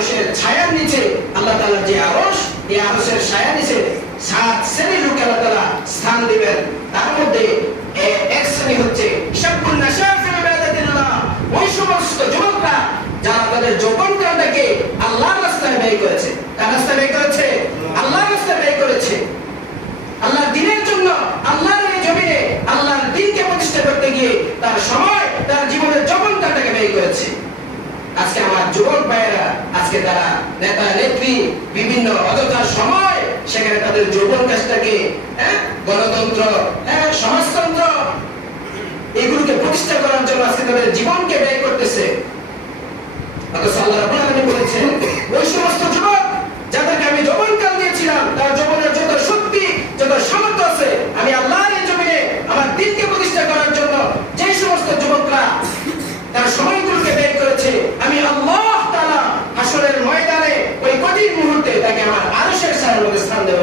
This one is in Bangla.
আরশের ছায়ার নিচে আল্লাহ তাআলার যে আরশ, এই আরশের ছায়ার নিচে 7 শ্রেণীর লোক আল্লাহ তাআলা স্থান দিবেন। তার মধ্যে এক শ্রেণী হচ্ছে শাবুন নাশা ফি ইবাদাতিল্লাহ, ওই সমস্ত যুবকরা যারা তাদের যৌবনকালটাকে আল্লাহর রাস্তায় ব্যয় করেছে। কার রাস্তায় ব্যয় করেছে? আল্লাহর রাস্তায় ব্যয় করেছে। আল্লাহর দ্বীনের জন্য, আল্লাহর এই জমিনে আল্লাহর দ্বীনকে প্রতিষ্ঠা করতে গিয়ে তার সময়, তার জীবনের যৌবনকালটাকে ব্যয় করেছে। আজকে আমার যুবক ভাইয়েরা, আজকে তারা নেতা নেত্রী বিভিন্ন অযথা সময় সেখানে তাদের যৌবন কাজটাকে গণতন্ত্র, সমাজতন্ত্র এগুলোকে প্রতিষ্ঠা করার জন্য আজকে তাদের জীবনকে ব্যয় করতেছে। অথচ আল্লাহ রাব্বুল আলামিন বলেছেন, ওই সমস্ত যুবক যাদেরকে আমি যৌবনকাল দিয়েছিলাম, তার যৌবনের যত শক্তি, যত সামর্থ্য আছে, আমি আল্লাহর এই জমিনে আমার দ্বীনকে প্রতিষ্ঠা করার জন্য যে সমস্ত যুবকরা তার সময়গুলোকে ব্যয় করেছে, আমি আল্লাহ তাআলা হাসরের ময়দানে ওই কঠিন মুহূর্তে তাকে আমার আরশের ছায়ার মধ্যে স্থান দেব।